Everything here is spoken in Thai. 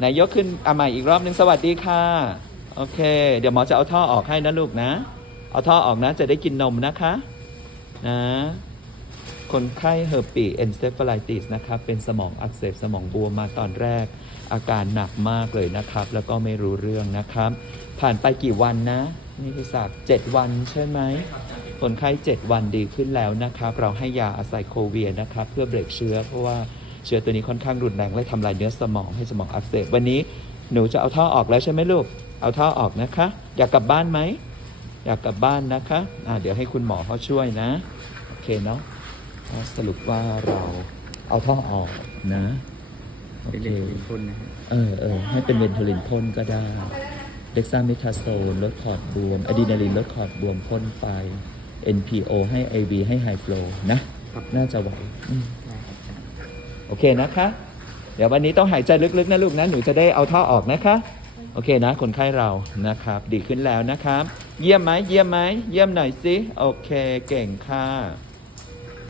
ไหนยกขึ้นอาใหม่อีกรอบหนึ่งสวัสดีค่ะ โอเค เดี๋ยวหมอจะเอาท่อออกให้นะลูกนะ เอาท่อออกนะจะได้กินนมนะคะ นะ คนไข้เฮอร์ปีเอนเซฟ a ล i ติสนะครับ เป็นสมองอักเสบสมองบวมมาตอนแรก อาการหนักมากเลยนะครับ แล้วก็ไม่รู้เรื่องนะครับ ผ่านไปกี่วันนะนี่พี่ศักดิ์เจ็ดวันใช่ไหมคนไข้ 7 วันดีขึ้นแล้วนะครับ เราให้ยาอะไซโคเวียนะครับ เพื่อเบรกเชื้อเพราะว่า เชื้อตัวนี้ค่อนข้างรุนแรงและทำลายเนื้อสมองให้สมองอักเสบวันนี้หนูจะเอาท่อออกแล้วใช่ไหมลูก เอาท่อออกนะคะ อยากกลับบ้านไหม อยากกลับบ้านนะคะอ่าเดี๋ยวให้คุณหมอเขาช่วยนะ โอเคเนาะก็สรุปว่าเราเอาท่อออกนะโอเป็นเคเด็กเป็นคนนะฮะเออเออให้เป็นเวนโทลินพ่นก็ได้เด็กซาเมทาโซนลดคอร์ดบวมอะดรีนาลินลดคอร์ดบวมพ่นไป NPO ให้ AV ให้ไฮฟลูนะครับน่าจะไหว โอเคนะคะ เดี๋ยววันนี้ต้องหายใจลึกๆนะลูกนะหนูจะได้เอาท่อออกนะคะ โอเคนะ คนไข้เรานะครับ ดีขึ้นแล้วนะครับ เยี่ยมไหมเยี่ยมไหมเยี่ยมหน่อยสิโอเค เก่งค่ะ